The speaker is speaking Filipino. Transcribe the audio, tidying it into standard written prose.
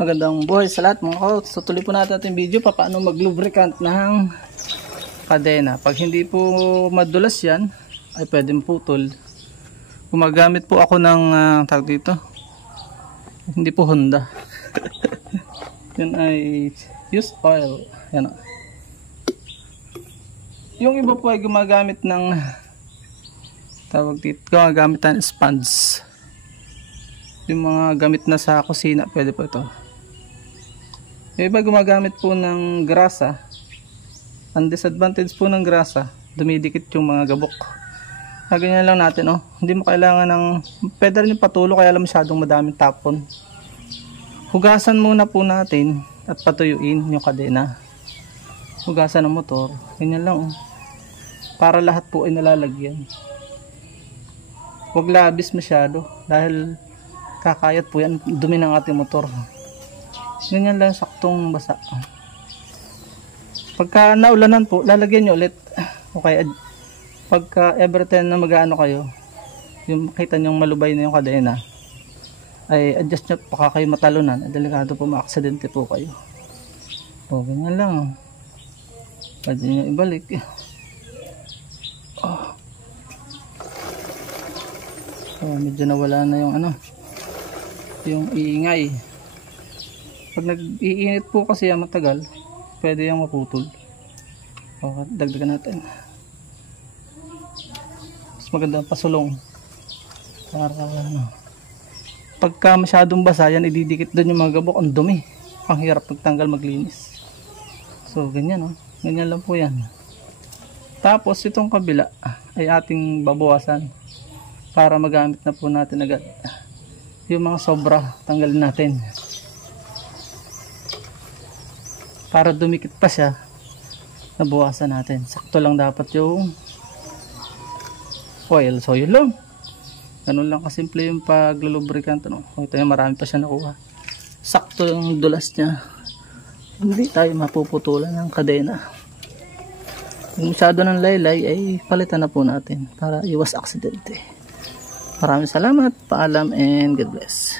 Magandang buhay sa lahat mga kauts. So tuloy po natin ating video paano mag-lubricant ng kadena. Pag hindi po madulas yan ay pwedeng putol. Gumagamit po ako ng tawag dito, hindi po Honda. Yun ay used oil. Yan o. Yung iba po ay gumagamit ng tawag dito, gumagamit ng sponge. Yung mga gamit na sa kusina, pwede po ito. Yung iba gumagamit po ng grasa. Ang disadvantage po ng grasa, dumidikit yung mga gabok. Ganyan lang natin, oh. Hindi mo kailangan ng, pwede rin yung patulo kaya lang masyadong madaming tapon. Hugasan muna po natin at patuyuin yung kadena. Hugasan ng motor, ganyan lang, oh. Para lahat po ay nalalagyan. Huwag labis masyado dahil kakayat po yan, dumi ng ating motor. Ganyan lang, saktong basa. Pagka naulanan po, lalagyan nyo ulit. Okay, pagka every time na mag-ano kayo, yung makita nyo malubay na yung kadena, ay adjust nyo, baka kayo matalunan, delikado po, ma-aksidente po kayo. O, ganyan lang. Pwede nyo ibalik. Medyo nawala na yung ano, yung iingay. Pag nag-iinit po kasi yan matagal, pwede yung maputol. O, dagdagan natin. Mas maganda pasulong para ano, pagka masyadong basa yan, ididikit doon yung mga gabok, ang dumi, ang hirap pagtanggal, maglinis. So ganyan, oh. Ganyan lang po yan. Tapos itong kabila ay ating babawasan para magamit na po natin agad. Yung mga sobra, tanggalin natin para dumikit pa siya, nabawasan natin. Sakto lang dapat yung oil. So yun lang, ganun lang kasimple yung paglulubricant, ano? Ito yung marami pa siya nakuha. Sakto yung dulas niya, hindi tayo mapuputulan ng kadena. Kung masyado ng laylay ay palitan na po natin para iwas aksidente. Maraming salamat, paalam, and God bless.